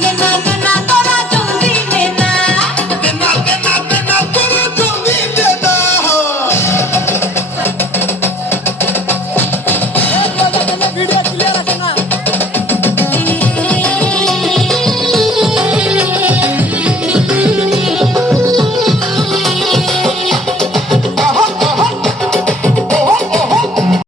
na na na.